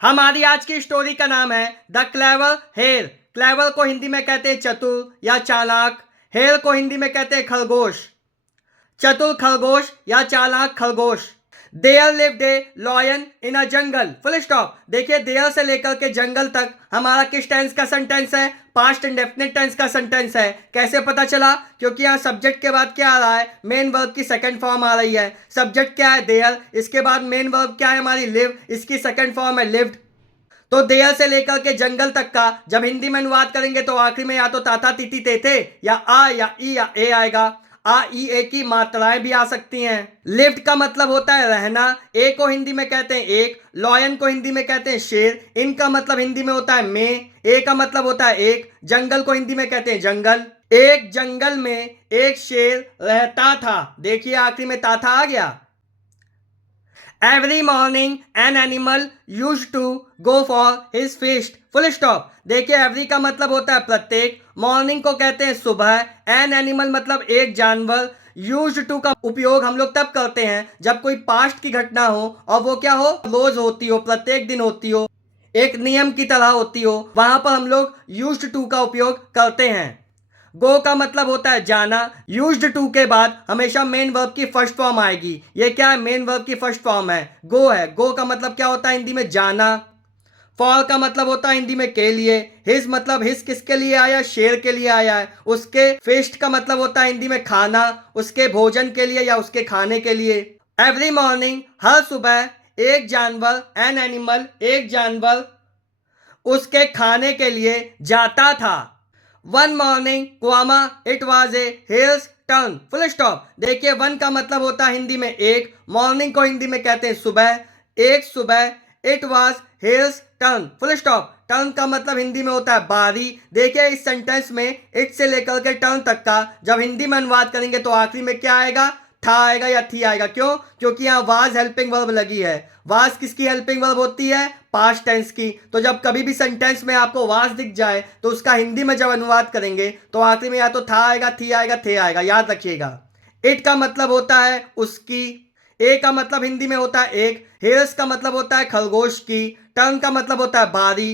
हमारी आज की स्टोरी का नाम है द क्लेवर हेयर। क्लेवर को हिंदी में कहते हैं चतुर या चालाक। हेयर को हिंदी में कहते हैं खरगोश। चतुर खरगोश या चालाक खरगोश। There lived a lion in a jungle. Full stop. देखिए देयर से लेकर के जंगल तक हमारा किस टेंस का सेंटेंस है? पास्ट इंडेफिनिट टेंस का सेंटेंस है। कैसे पता चला? क्योंकि यहाँ सब्जेक्ट के बाद क्या आ रहा है? मेन वर्ब की सेकंड फॉर्म आ रही है। सब्जेक्ट क्या है? देयर। इसके बाद मेन वर्ब क्या है? हमारी लिव। इसकी सेकंड फॉर्म है लिव्ड। तो देयर से लेकर के जंगल तक का जब हिंदी में अनुवाद करेंगे तो आखिरी में या तो ताता तीती तेथे या आ या ई या ए आएगा। आ ई ए की मात्राएं भी आ सकती हैं। लिफ्ट का मतलब होता है रहना। ए को हिंदी में कहते हैं एक। लॉयन को हिंदी में कहते हैं शेर। इनका मतलब हिंदी में होता है में। ए का मतलब होता है एक। जंगल को हिंदी में कहते हैं जंगल। एक जंगल में एक शेर रहता था। देखिए आखिरी में ताथा आ गया। Every morning an animal used to go for his feast. Full stop. देखिए एवरी का मतलब होता है प्रत्येक। मॉर्निंग को कहते हैं सुबह। एन एनिमल मतलब एक जानवर। यूज टू का उपयोग हम लोग तब करते हैं जब कोई पास्ट की घटना हो और वो क्या हो? रोज होती हो, प्रत्येक दिन होती हो, एक नियम की तरह होती हो, वहां पर हम लोग यूज टू का उपयोग करते हैं। गो का मतलब होता है जाना। यूज्ड टू के बाद हमेशा मेन वर्ब की फर्स्ट फॉर्म आएगी। ये क्या है? मेन वर्ब की फर्स्ट फॉर्म है। गो है। गो का मतलब क्या होता है हिंदी में? जाना। फॉर का मतलब होता है हिंदी में के लिए। हिज मतलब हिज किसके लिए आया? शेर के लिए आया है। उसके फेस्ट का मतलब होता है हिंदी में खाना। उसके भोजन के लिए या उसके खाने के लिए। एवरी मॉर्निंग हर सुबह एक जानवर, एन एनिमल एक जानवर, उसके खाने के लिए जाता था। One morning comma it was a hills turn. Full stop. देखिए वन का मतलब होता है हिंदी में एक। मॉर्निंग को हिंदी में कहते हैं सुबह। एक सुबह। It was hills turn. Full stop. Turn का मतलब हिंदी में होता है बारी। देखिए इस सेंटेंस में इट से लेकर के टर्न तक का जब हिंदी में अनुवाद करेंगे तो आखिरी में क्या आएगा? था आएगा या थी आएगा। क्यों? क्योंकि यहाँ वाज हेल्पिंग वर्ब लगी है। वाज किसकी हेल्पिंग वर्ब होती है? पास्ट टेंस की। तो जब कभी भी सेंटेंस में आपको वाज दिख जाए तो उसका हिंदी में जब अनुवाद करेंगे तो आखिरी में या तो था आएगा, थी आएगा, थे आएगा। याद रखिएगा। इट का मतलब होता है उसकी। ए का मतलब हिंदी में होता है एक। हेयर्स का मतलब होता है खरगोश की। टर्न का मतलब होता है बारी।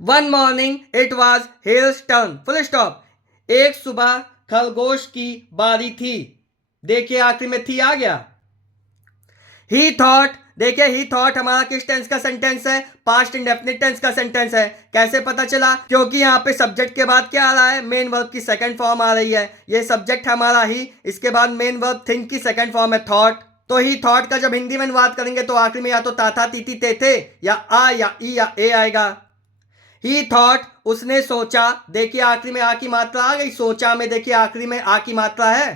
One morning it was hairs turn. Full stop. एक सुबह खरगोश की बारी थी। देखिए आखिरी में थी आ गया। ही थॉट। देखिए ही थॉट हमारा किस टेंस का सेंटेंस है? पास्ट इंडेफिनिट टेंस का सेंटेंस है। कैसे पता चला? क्योंकि यहाँ पे सब्जेक्ट के बाद क्या आ रहा है? मेन वर्ब की सेकंड फॉर्म आ रही है। ये सब्जेक्ट हमारा ही। इसके बाद मेन वर्ब थिंक की सेकंड फॉर्म है थॉट। तो ही थॉट का जब हिंदी में अनुवाद करेंगे तो आखिरी में या तो ताथा तीती ते थे या आ या ई या ए आएगा। ही थॉट उसने सोचा। देखिए आखिरी में आ की मात्रा आ गई। सोचा में देखिए आखिरी में आ की मात्रा है।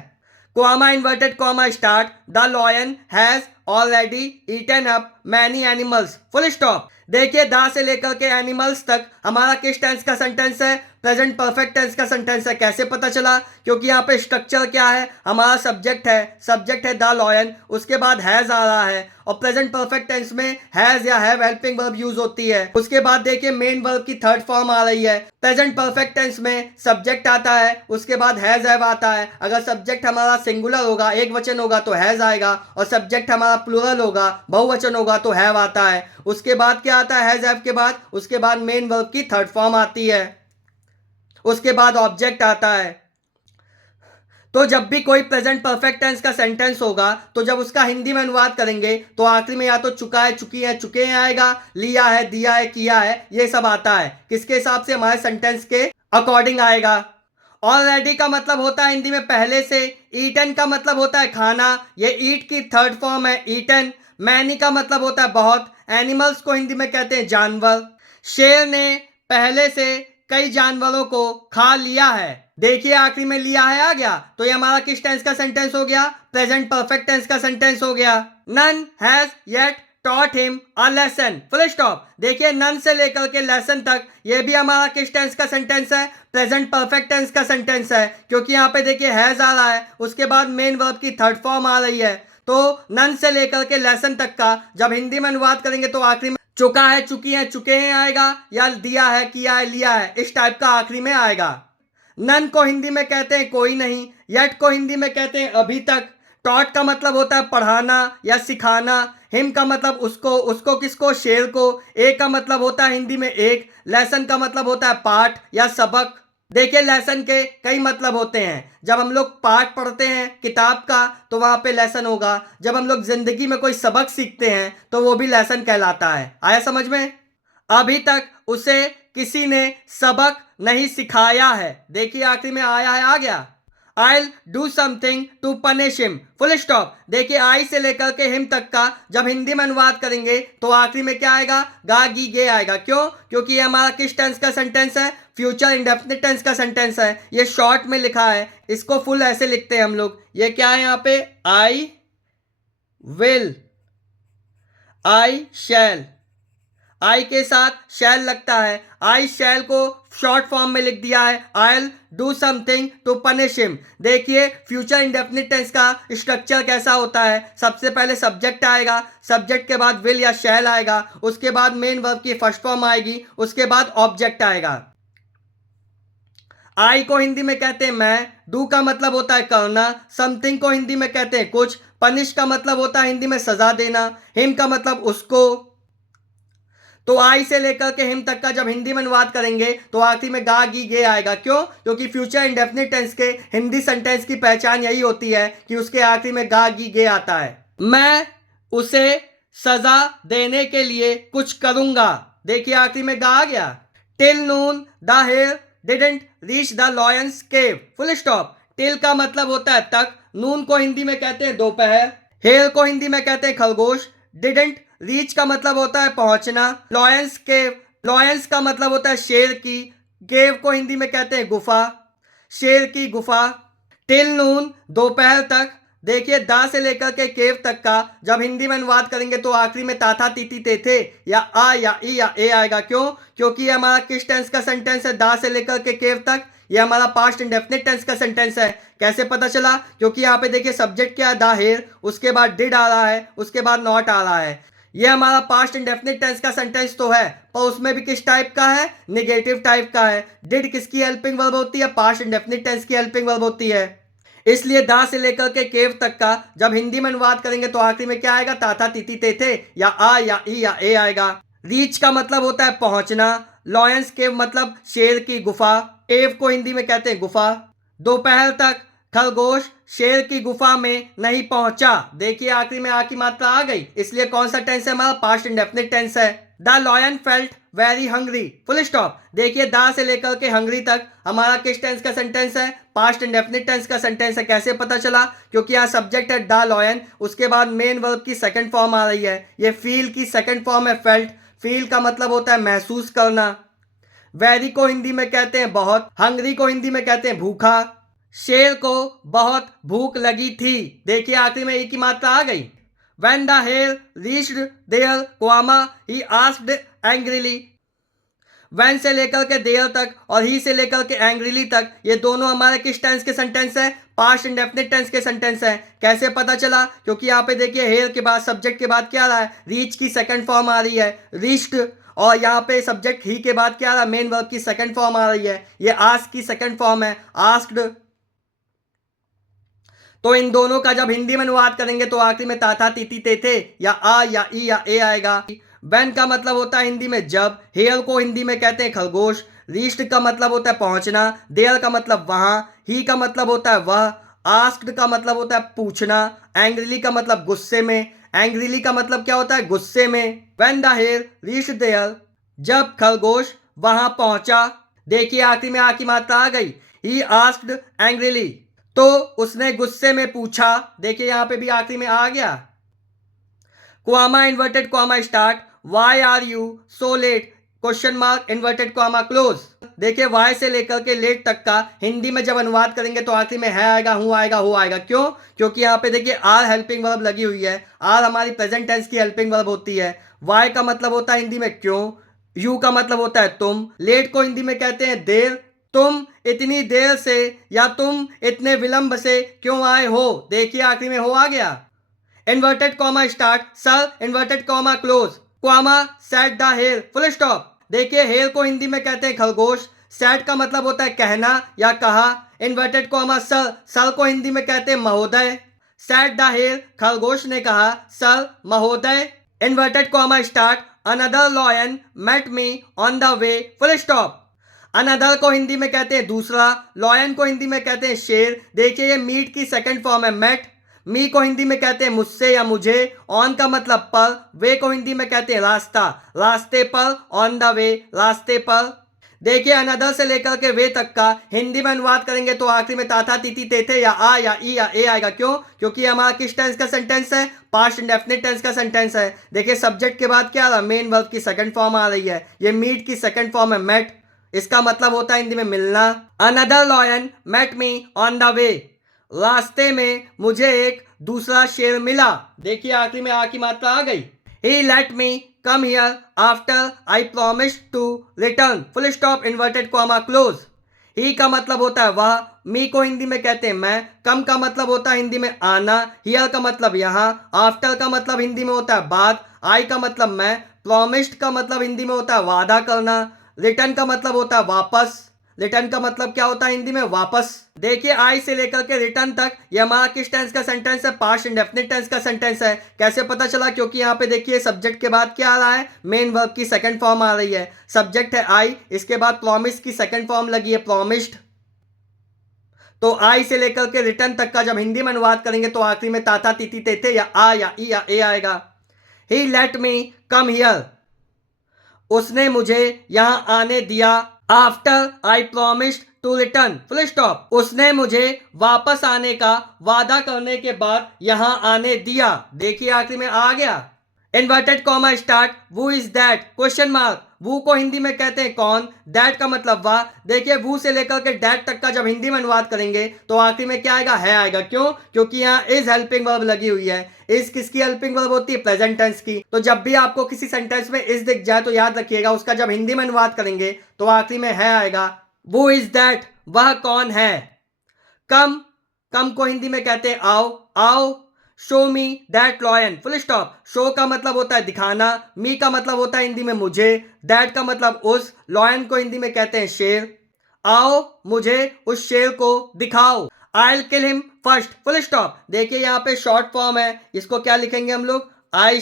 Comma inverted comma start. The lion has already eaten up many animals. Full stop. देखिए दा से लेकर के एनिमल्स तक हमारा किस टेंस का सेंटेंस है? प्रेजेंट परफेक्ट टेंस का सेंटेंस है। कैसे पता चला? क्योंकि यहाँ पे स्ट्रक्चर क्या है? हमारा सब्जेक्ट है। सब्जेक्ट है द लॉयन। उसके बाद हैज आ रहा है और प्रेजेंट परफेक्ट टेंस में हैज या हैव हेल्पिंग वर्ब यूज होती है। उसके बाद देखिए मेन वर्ब की थर्ड फॉर्म आ रही है। प्रेजेंट परफेक्ट टेंस में सब्जेक्ट आता है। उसके बाद हैज हैव आता है। अगर सब्जेक्ट हमारा सिंगुलर होगा, एक वचन होगा तो हैज आएगा, और सब्जेक्ट हमारा प्लूरल होगा, बहुवचन होगा तो हैव आता है। उसके बाद क्या आता है? हैज हैव के बाद उसके बाद मेन वर्ब की थर्ड फॉर्म आती है। उसके बाद ऑब्जेक्ट आता है। तो जब भी कोई प्रेजेंट परफेक्ट टेंस का सेंटेंस होगा तो जब उसका हिंदी में अनुवाद करेंगे तो आखिरी में या तो चुका है, चुकी है, चुके हैं आएगा, लिया है, दिया है, किया है, ये सब आता है। किसके हिसाब से? हमारे सेंटेंस के अकॉर्डिंग आएगा। ऑलरेडी का मतलब होता है हिंदी में पहले से। ईटन का मतलब होता है खाना। ये ईट की थर्ड फॉर्म है ईटन। मैनी का मतलब होता है बहुत। एनिमल्स को हिंदी में कहते हैं जानवर। शेर ने पहले से कई जानवरों को खा लिया है। देखिए आखिरी में लिया है आ गया। तो ये हमारा किस टेंस का सेंटेंस हो गया? प्रेजेंट परफेक्ट टेंस का सेंटेंस हो गया। None has yet taught him a lesson. Full stop. देखिए नन से लेकर के लेसन तक ये भी हमारा किस टेंस का सेंटेंस है? प्रेजेंट परफेक्ट टेंस का सेंटेंस है। क्योंकि यहाँ पे देखिए हैज आ रहा है, उसके बाद मेन वर्ब की थर्ड फॉर्म आ रही है। तो नन से लेकर के लेसन तक का जब हिंदी में अनुवाद करेंगे तो आखिरी में चुका है, चुकी है, चुके हैं आएगा, या दिया है, किया है, लिया है, इस टाइप का आखिरी में आएगा। नन को हिंदी में कहते हैं कोई नहीं। येट को हिंदी में कहते हैं अभी तक। टॉट का मतलब होता है पढ़ाना या सिखाना, हिम का मतलब उसको, उसको किसको, शेर को, ए का मतलब होता है हिंदी में एक, लेसन का मतलब होता है पाठ या सबक। देखिए लेसन के कई मतलब होते हैं। जब हम लोग पाठ पढ़ते हैं किताब का तो वहां पे लेसन होगा, जब हम लोग जिंदगी में कोई सबक सीखते हैं तो वो भी लेसन कहलाता है। आया समझ में? अभी तक उसे किसी ने सबक नहीं सिखाया है। देखिए आखिरी में आया है, आ गया। I'll do something to punish him, full stop. देखिए आई से लेकर के हिम तक का जब हिंदी में अनुवाद करेंगे तो आखिरी में क्या आएगा, गा गी गे आएगा। क्यों? क्योंकि ये हमारा किस टेंस का सेंटेंस है, फ्यूचर इंडेफिनिट टेंस का सेंटेंस है। ये शॉर्ट में लिखा है, इसको फुल ऐसे लिखते हैं हम लोग। ये क्या है यहाँ पे, आई विल, आई शैल, आई के साथ शैल लगता है, आई शैल को शॉर्ट फॉर्म में लिख दिया है, I do something to punish him. देखिए फ्यूचर इंडेफिनिट टेंस का स्ट्रक्चर कैसा होता है, सबसे पहले सब्जेक्ट आएगा, सब्जेक्ट के बाद विल या शैल आएगा, उसके बाद मेन वर्ब की फर्स्ट फॉर्म आएगी, उसके बाद ऑब्जेक्ट आएगा। आई को हिंदी में कहते हैं मैं, डू का मतलब होता है करना, समथिंग को हिंदी में कहते हैं कुछ, पनिश का मतलब होता है हिंदी में सजा देना, हिम का मतलब उसको। तो आई से लेकर के हिम तक का जब हिंदी में अनुवाद करेंगे तो आखिरी में गा गी गे आएगा। क्यों? क्योंकि फ्यूचर इंडेफिनिट टेंस के हिंदी सेंटेंस की पहचान यही होती है कि उसके आखिरी में गा गी गे आता है। मैं उसे सजा देने के लिए कुछ करूंगा। देखिए आखिरी में गा आ गया। Till noon the hare didn't reach the lion's cave, full stop. Till का मतलब होता है तक, नून को हिंदी में कहते हैं दोपहर, हेयर को हिंदी में कहते हैं खरगोश, डिडंट रीच का मतलब होता है पहुंचना, लॉयंस केव, लॉयंस का मतलब होता है शेर की, केव को हिंदी में कहते हैं गुफा, शेर की गुफा। टिल नून दोपहर तक। देखिए दा से लेकर के केव तक का जब हिंदी में अनुवाद करेंगे तो आखिरी में ताथा तीती ते थे या आ या ई या ए आएगा। क्यों? क्योंकि ये हमारा किस टेंस का सेंटेंस है, दा से लेकर के केव तक, ये हमारा पास्ट इंडेफिनिट टेंस का सेंटेंस है। कैसे पता चला? क्योंकि यहाँ पे देखिए सब्जेक्ट क्या है, द हेयर, उसके बाद डिड आ रहा है, उसके बाद नॉट आ रहा है। ये हमारा पास्ट इंडेफिनिट टेंस का सेंटेंस तो है, पर उसमें भी किस टाइप का है, नेगेटिव टाइप का है। डिड किसकी हेल्पिंग वर्ब होती है, पास्ट इंडेफिनिट टेंस की हेल्पिंग वर्ब होती है। इसलिए दा से लेकर के केव तक का जब हिंदी में अनुवाद करेंगे तो आखिरी में क्या आएगा, ताथा तीती ते थे या आ या ई या ए आएगा। रीच का मतलब होता है पहुंचना, लॉयंस केव मतलब शेर की गुफा, एव को हिंदी में कहते हैं गुफा। दोपहर तक खरगोश शेर की गुफा में नहीं पहुंचा। देखिए आखिरी में आ की मात्रा आ गई, इसलिए कौन सा टेंस है हमारा, पास्ट इंडेफिनिट टेंस है। The lion felt very hungry, full stop. देखिए दा से लेकर के हंग्री तक हमारा किस टेंस का सेंटेंस है, पास्ट इंडेफिनिट टेंस का सेंटेंस है। कैसे पता चला? क्योंकि यहाँ सब्जेक्ट है द लॉयन, उसके बाद मेन वर्ब की सेकंड फॉर्म आ रही है, ये फील की सेकंड फॉर्म है फेल्ट, फील का मतलब होता है महसूस करना। वेरी को हिंदी में कहते हैं बहुत, हंग्री को हिंदी में कहते हैं भूखा, शेर को बहुत भूख लगी थी। देखिए आखिरी में एक ही मात्रा आ गई। When the hare reached their Kwama, he asked angrily. When से लेकर के देयर तक और ही से लेकर के एंग्रीली तक ये दोनों हमारे किस टेंस के सेंटेंस है, पास्ट इंडेफिनिट टेंस के सेंटेंस है। कैसे पता चला? क्योंकि यहाँ पे देखिए हेयर के बाद सब्जेक्ट के बाद क्या आ रहा है, रीच की सेकंड फॉर्म आ रही है, रीच्ड, और यहाँ पे सब्जेक्ट ही के बाद क्या आ रहा है, मेन वर्ब की सेकंड फॉर्म आ रही है, ये आस्क की सेकंड फॉर्म है, आस्क्ड। तो इन दोनों का जब हिंदी में अनुवाद करेंगे तो आखिरी में ताथा तीती ते थे या आ या ई या ए आएगा। बैन का मतलब होता है हिंदी में जब, हेयर को हिंदी में कहते हैं खरगोश, रीस्ट का मतलब होता है पहुंचना, देयर का मतलब वहां, ही का मतलब होता है वह, आस्क्ड का मतलब होता है पूछना, एंग्रीली का मतलब गुस्से में, एंग्रीली का मतलब क्या होता है, गुस्से में। When the hare reached there, जब खरगोश वहां पहुंचा। देखिए आखिरी में आ की मात्रा आ गई, ही आस्क्ड एंग्रीली, तो उसने गुस्से में पूछा। देखिए यहां पे भी आखिरी में आ गया। Comma inverted comma start, why are you so late, question mark inverted comma close. देखिए वाई से लेकर के लेट तक का हिंदी में जब अनुवाद करेंगे तो आखिरी में है आएगा, हूं आएगा, हो आएगा। क्यों? क्योंकि यहाँ पे देखिए आर हेल्पिंग वर्ब लगी हुई है, आर हमारी प्रेजेंट टेंस की हेल्पिंग वर्ब होती है। वाई का मतलब होता है हिंदी में क्यों, यू का मतलब होता है तुम, लेट को हिंदी में कहते हैं देर, तुम इतनी देर से या तुम इतने विलंब से क्यों आए हो। देखिए आखिरी में हो आ गया। Inverted comma start, sir inverted comma close, comma said the hare, full stop. देखिए हेयर को हिंदी में कहते हैं खरगोश, सेट का मतलब होता है कहना या कहा, इन्वर्टेड कॉमा सर, सर को हिंदी में कहते हैं महोदय, सैड द हेयर, खरगोश ने कहा, सर महोदय, inverted comma start, another lion met me on the way, full stop. Another को हिंदी में कहते हैं दूसरा, लॉयन को हिंदी में कहते हैं शेर। देखिए ये मीट की सेकंड फॉर्म है मेट। मी को हिंदी में कहते हैं मुझसे या मुझे, ऑन का मतलब पर, वे को हिंदी में कहते हैं रास्ता, रास्ते पर, ऑन द वे, रास्ते पर। देखिए अनदर से लेकर के वे तक का हिंदी में अनुवाद करेंगे तो आखिरी में ताथा तीती तेथे या आ या ई या ए आएगा। क्यों? क्योंकि हमारा किस टेंस का सेंटेंस है? पास्ट इंडेफिनिट टेंस का सेंटेंस है। देखिए सब्जेक्ट के बाद क्या आ रहा है? मेन वर्ब की सेकंड फॉर्म आ रही है। ये मीट की सेकंड फॉर्म है मेट। इसका मतलब होता है हिंदी में मिलना। Another lion met me on the way, रास्ते में मुझे एक दूसरा शेर मिला। देखिए आखिरी में आ की मात्रा आ गई। He let me come here after I promise to return, full stop, inverted comma close. He का मतलब होता है वह, मी को हिंदी में कहते हैं मैं, कम का मतलब होता है हिंदी में आना, हियर का मतलब यहाँ, आफ्टर का मतलब हिंदी में होता है बाद, आई का मतलब मैं, प्रॉमिस्ड का मतलब हिंदी में होता है वादा करना, रिटर्न का मतलब होता है वापस। रिटर्न का मतलब क्या होता है हिंदी में? वापस। देखिए आई से लेकर के रिटर्न तक ये हमारा किस टेंस का सेंटेंस है? पास्ट इंडेफिनिट टेंस का सेंटेंस है। कैसे पता चला? क्योंकि यहाँ पे देखिए सब्जेक्ट के बाद क्या आ रहा है? मेन वर्ब की सेकंड फॉर्म आ रही है। सब्जेक्ट है आई, इसके बाद प्रॉमिस की सेकंड फॉर्म लगी है प्रॉमिस्ड। तो आई से लेकर के रिटर्न तक का जब हिंदी में अनुवाद करेंगे तो आखिरी में ताता तीती तेथे या आ या ई या ए आएगा। ही लेट मी कम हियर, उसने मुझे यहां आने दिया। After I promised to return, full stop, उसने मुझे वापस आने का वादा करने के बाद यहां आने दिया। देखिए आखिरी में आ गया। इन्वर्टेड कॉमा स्टार्ट, वो इज दैट, क्वेश्चन मार्क। वो को हिंदी में कहते हैं कौन, दैट का मतलब वह। देखिए वो से लेकर के दैट तक का जब हिंदी में अनुवाद करेंगे तो आखिरी में क्या आएगा? है आएगा। क्यों? क्योंकि यहाँ इज हेल्पिंग वर्ब लगी हुई है। इज किसकी हेल्पिंग वर्ब होती है? प्रेजेंट टेंस की। तो जब भी आपको किसी सेंटेंस में इज दिख जाए तो याद रखिएगा उसका जब हिंदी में अनुवाद करेंगे तो आखिरी में है आएगा। वो इज दैट, वह कौन है। कम, कम को हिंदी में कहते हैं आओ, आओ। Show me that lion, full stop. Show का मतलब होता है दिखाना, मी का मतलब होता है हिंदी में मुझे, दैट का मतलब उस, लॉयन को हिंदी में कहते हैं शेर। आओ मुझे उस शेर को दिखाओ। I kill him first, full stop. देखिए यहाँ पे शॉर्ट फॉर्म है, इसको क्या लिखेंगे हम लोग? I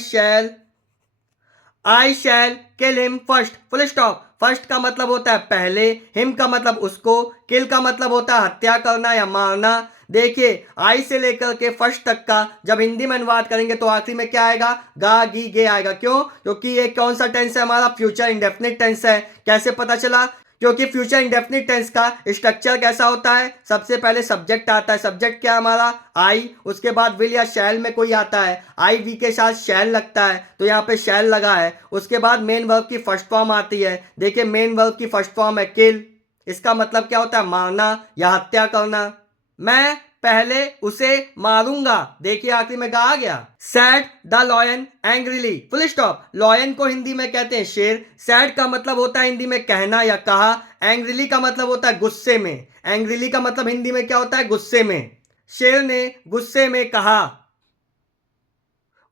shall kill him first, full stop. First का मतलब होता है पहले, हिम का मतलब उसको, किल का मतलब होता है हत्या करना या मारना। देखिए आई से लेकर के फर्स्ट तक का जब हिंदी में अनुवाद करेंगे तो आखिरी में क्या आएगा? गा गी गे आएगा। क्यों? क्योंकि ये कौन सा टेंस है? हमारा फ्यूचर इंडेफिनिट टेंस है। कैसे पता चला? क्योंकि फ्यूचर इंडेफिनिट टेंस का स्ट्रक्चर कैसा होता है? सबसे पहले सब्जेक्ट आता है। सब्जेक्ट क्या हमारा? आई, उसके बाद विल या शैल में कोई आता है, आई वी के साथ शैल लगता है तो यहाँ पे शैल लगा है। उसके बाद मेन वर्ब की फर्स्ट फॉर्म आती है। देखिए मेन वर्ब की फर्स्ट फॉर्म है किल, इसका मतलब क्या होता है? मारना या हत्या करना। मैं पहले उसे मारूंगा। देखिए आखिरी में कहा गया। Sad the lion angrily, full stop. Lion को हिंदी में कहते हैं शेर। सैड का मतलब होता है हिंदी में कहना या कहा। एंग्रीली का मतलब होता है गुस्से में। एंग्रीली का मतलब हिंदी में क्या होता है? गुस्से में। शेर ने गुस्से में कहा।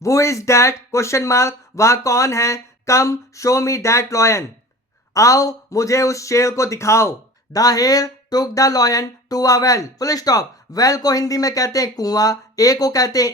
वो इज दैट, क्वेश्चन मार्क, वह कौन है। Come show me that lion, आओ मुझे उस शेर को दिखाओ। The hare took the lion to a well, full stop. Well को हिंदी में कहते हैं कुआं, ए को कहते हैं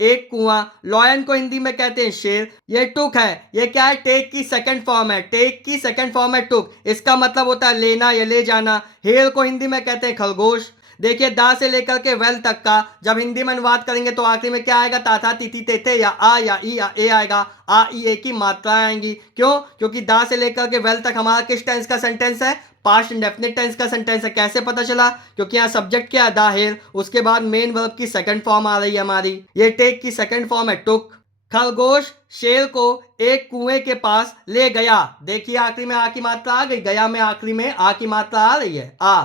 एक कुआं। लॉयन को हिंदी में कहते हैं शेर। ये टुक है, ये क्या है? टेक की सेकंड फॉर्म है। टेक की सेकंड फॉर्म है टुक, इसका मतलब होता है लेना या ले जाना। हेयर को हिंदी में कहते हैं खरगोश। देखिए दा से लेकर के वेल तक का जब हिंदी में अनुवाद करेंगे तो आखिरी में क्या आएगा? ताथा तीती तेथे या आ या ई या ए आएगा। आ ई ए की मात्राएं आएंगी। क्यों? क्योंकि दा से लेकर के वेल तक हमारा किस टेंस का सेंटेंस है? पास्ट इंडेफिनिट टेंस का सेंटेंस है। कैसे पता चला? क्योंकि यहाँ सब्जेक्ट क्या है? दा हेयर, उसके बाद मेन वर्ब की सेकंड फॉर्म आ रही है हमारी। ये टेक की सेकंड फॉर्म है टुक। खरगोश शेर को एक कुएं के पास ले गया। देखिए आखिरी में आ की मात्रा आ गई। गया में आखिरी में आ की मात्रा आ रही है, आ।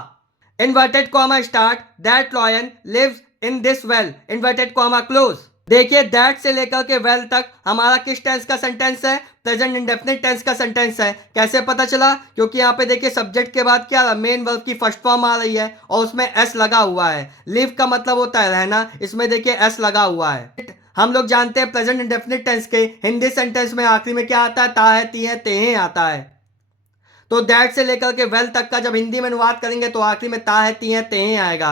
Inverted comma start, that lion lives in this well, inverted comma close. देखिए दैट से लेकर के वेल तक हमारा किस टेंस का सेंटेंस है? प्रेजेंट इंडेफिनिट टेंस का सेंटेंस है। कैसे पता चला? क्योंकि यहाँ पे देखिए सब्जेक्ट के बाद क्या मेन वर्ब की फर्स्ट फॉर्म आ रही है और उसमें एस लगा हुआ है। लिव का मतलब होता है रहना, इसमें देखिए एस लगा हुआ है। हम लोग जानते हैं प्रेजेंट इंडेफिनिट टेंस के हिंदी सेंटेंस में आखिरी में क्या आता है? ता है, ती है, ते हैं आता है। तो दैट से लेकर के वेल तक का जब हिंदी में अनुवाद करेंगे तो आखिरी में ता है, ती है, ते हैं आएगा।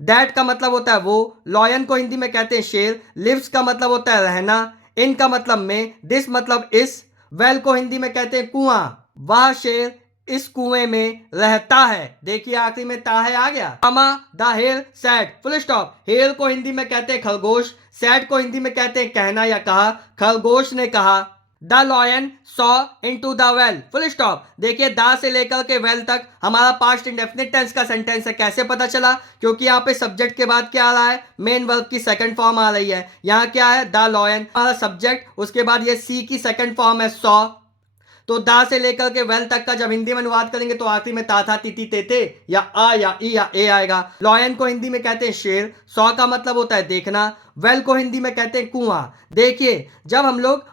दैट का मतलब होता है वो, लॉयन को हिंदी में कहते हैं शेर, लिव्स का मतलब होता है रहना, इन का मतलब में, दिस मतलब इस, वेल को हिंदी में कहते हैं कुआं, वह शेर इस कुएं में रहता है। देखिए आखिरी में ता है आ गया। Mama the hell said, full stop. Hell को हिंदी में कहते हैं खरगोश, सैड को हिंदी में कहते हैं कहना या कहा। खरगोश ने कहा the lion saw into the well, full stop. देखिए दा से लेकर के वेल तक हमारा पास्ट इंडेफिनिट टेंस का सेंटेंस है। कैसे पता चला? क्योंकि यहाँ पे सब्जेक्ट के बाद क्या आ रहा है? मेन वर्ब की सेकंड फॉर्म आ रही है। यहाँ क्या है? द लॉयन हमारा सब्जेक्ट, उसके बाद ये सी की सेकंड फॉर्म है सॉ। तो दा से लेकर के वेल तक का जब हिंदी में अनुवाद करेंगे तो आखिरी में ता था ती ते या आ या ई या ए आएगा। लॉयन को हिंदी में कहते हैं शेर, सौ का मतलब होता है देखना, वेल को हिंदी में कहते हैं कुआं। देखिए जब हम लोग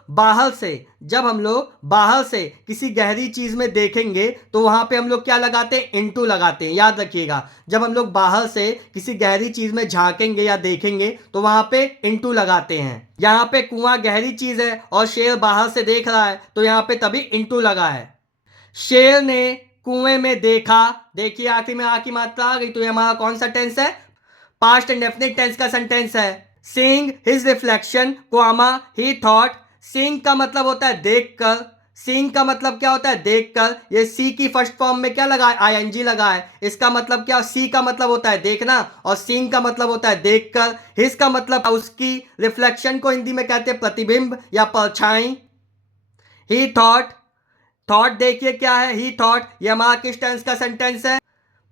बाहर से किसी गहरी चीज में देखेंगे तो वहां पे हम लोग क्या लगाते हैं? इनटू लगाते हैं। याद रखिएगा, जब हम लोग बाहर से किसी गहरी चीज में झांकेंगे या देखेंगे तो वहां पे इनटू लगाते हैं। यहाँ पे कुआं गहरी चीज है और शेर बाहर से देख रहा है तो यहाँ पे तभी इनटू लगा है। शेर ने कुएं में देखा। देखिए आखिरी में आ की मात्रा आ गई तो ये हमारा कौन सा टेंस है? पास्ट इंडेफिनिट टेंस का सेंटेंस है। सीइंग हिज रिफ्लेक्शन कॉमा ही थॉट। सीइंग का मतलब होता है देखकर। सीइंग का मतलब क्या होता है? देखकर। ये सी की फर्स्ट फॉर्म में क्या लगा है? आईएनजी लगा है। इसका मतलब क्या? सी का मतलब होता है देखना और सीइंग का मतलब होता है देखकर। हिज का मतलब उसकी, रिफ्लेक्शन को हिंदी में कहते हैं प्रतिबिंब या परछाई। ही थॉट, थॉट देखिए क्या है? ही थॉट, ये हमारा किस टेंस का सेंटेंस है?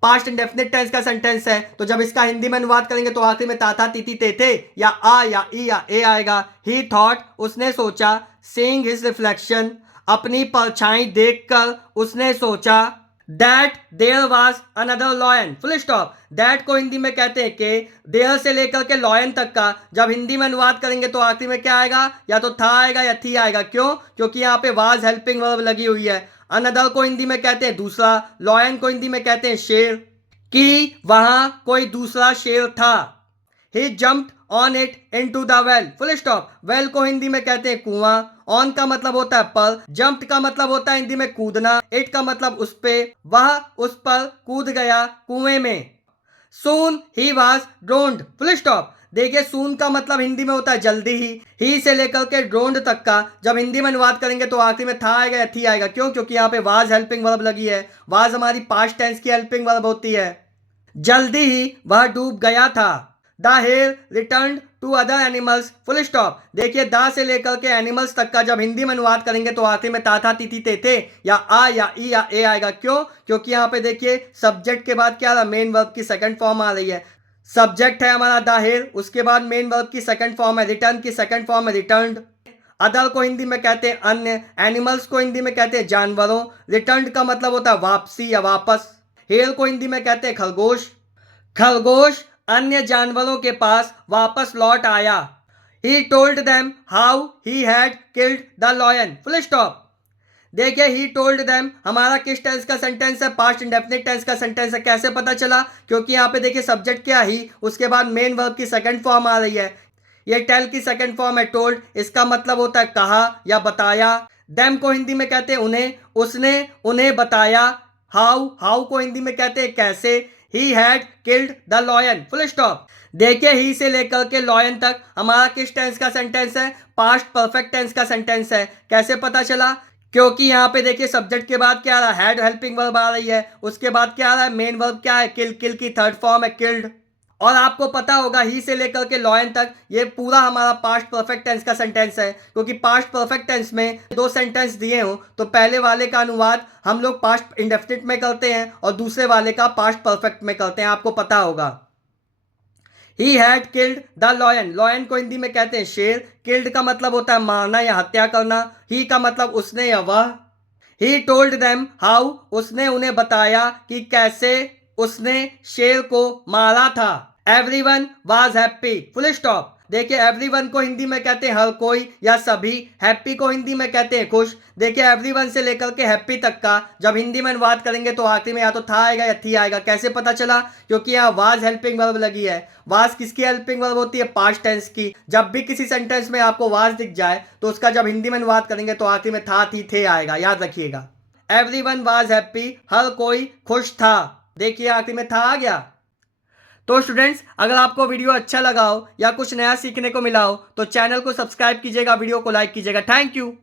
पास्ट इंडेफिनिट टेंस का सेंटेंस है। तो जब इसका हिंदी में अनुवाद करेंगे तो आखिरी में ताथा तीती तेथे या आ या ई या ए आएगा। ही थॉट, उसने सोचा, सीइंग हिज रिफ्लेक्शन, अपनी परछाई देखकर उसने सोचा, that there was another lion, full stop. That को हिंदी में कहते हैं कि, देयर से लेकर के लॉयन तक का जब हिंदी में अनुवाद करेंगे तो आखिरी में क्या आएगा? या तो था आएगा या थी आएगा। क्यों? क्योंकि यहाँ पे वाज हेल्पिंग वर्ब लगी हुई है। अनदर को हिंदी में कहते हैं दूसरा, लॉयन को हिंदी में कहते हैं शेर, कि वहां कोई दूसरा शेर था। He jumped on it into the well, full stop. Well को हिंदी में कहते हैं कुआं। ऑन का मतलब होता है पर, जंप्ड का मतलब होता है हिंदी में कूदना, इट का मतलब उस पे, वह उस पर कूद गया कुएं में। सून ही वाज ड्रोन्ड, फुल स्टॉप। देखिए सून का मतलब हिंदी में होता है जल्दी ही से लेकर के ड्रोन्ड तक का जब हिंदी में अनुवाद करेंगे तो आखिरी में था आएगा या थी आएगा। क्यों? क्योंकि यहाँ पे वाज हेल्पिंग वर्ब लगी है। वाज हमारी पास्ट टेंस की हेल्पिंग वर्ब होती है। जल्दी ही वह डूब गया था। The hare return to other animals, full stop. देखिए दा से लेकर के एनिमल्स तक का जब हिंदी में अनुवाद करेंगे तो आखिरी में ता था ती थे या आ या ई या ए आएगा। क्यों? क्योंकि यहाँ पे देखिए सब्जेक्ट के बाद क्या आ रहा? मेन वर्ब की सेकंड फॉर्म आ रही है। सब्जेक्ट है हमारा द हेयर, उसके बाद मेन वर्ब की सेकंड फॉर्म है रिटर्न, की सेकंड फॉर्म है रिटर्न्ड। अदर को हिंदी में कहते हैं अन्य, एनिमल्स को हिंदी में कहते हैं जानवरों। रिटर्न का मतलब होता है वापसी या वापस। हेयर को हिंदी में कहते हैं खरगोश। खरगोश अन्य जानवरों के पास वापस लौट आया। He told them how he had killed the lion, full stop. देखिए ही टोल्ड देम हमारा किस टेंस का सेंटेंस है? पास्ट इंडेफिनिट टेंस का सेंटेंस है। कैसे पता चला? क्योंकि यहाँ पे देखिए सब्जेक्ट क्या ही, उसके बाद मेन वर्ब की सेकंड फॉर्म आ रही है। ये टेल की सेकंड फॉर्म है टोल्ड, इसका मतलब होता है कहा या बताया। देम को हिंदी में कहते हैं उन्हें, उसने उन्हें बताया। हाउ को हिंदी में कहते हैं कैसे। He had killed the lion, full stop. देखिए ही से लेकर के लॉयन तक हमारा किस टेंस का सेंटेंस है? पास्ट परफेक्ट टेंस का सेंटेंस है। कैसे पता चला? क्योंकि यहाँ पे देखिए सब्जेक्ट के बाद क्या आ रहा है? हैड हेल्पिंग वर्ब आ रही है। उसके बाद क्या आ रहा है? मेन वर्ब क्या है? किल, किल की थर्ड फॉर्म है किल्ड। और आपको पता होगा ही से लेकर के लॉयन तक ये पूरा हमारा पास्ट परफेक्ट टेंस का सेंटेंस है। क्योंकि पास्ट परफेक्ट टेंस में दो सेंटेंस दिए हो तो पहले वाले का अनुवाद हम लोग पास्ट इंडेफिनिट में करते हैं और दूसरे वाले का पास्ट परफेक्ट में करते हैं, आपको पता होगा। He had killed the lion, lion को हिंदी में कहते हैं शेर। किल्ड का मतलब होता है मारना या हत्या करना। ही का मतलब उसने या वह। ही टोल्ड देम हाउ, उसने उन्हें बताया कि कैसे उसने शेर को मारा था। Everyone was happy, full stop. देखिए एवरीवन को हिंदी में कहते हैं हर कोई या सभी। हैप्पी को हिंदी में कहते हैं खुश। देखिए एवरीवन से लेकर के हैप्पी तक का जब हिंदी में अनुवाद करेंगे तो आखिरी में या तो था आएगा या थी आएगा। कैसे पता चला? क्योंकि यहाँ वाज हेल्पिंग वर्ब लगी है। वाज किसकी हेल्पिंग वर्ब होती है? पास्ट टेंस की। जब भी किसी सेंटेंस में आपको वाज दिख जाए तो उसका जब हिंदी में अनुवाद करेंगे तो आखिरी में था थी थे आएगा, याद रखिएगा। एवरीवन वाज हैप्पी, हर कोई खुश था। देखिए आखिरी में था आ गया। तो स्टूडेंट्स, अगर आपको वीडियो अच्छा लगा हो या कुछ नया सीखने को मिला हो तो चैनल को सब्सक्राइब कीजिएगा, वीडियो को लाइक कीजिएगा। Thank you.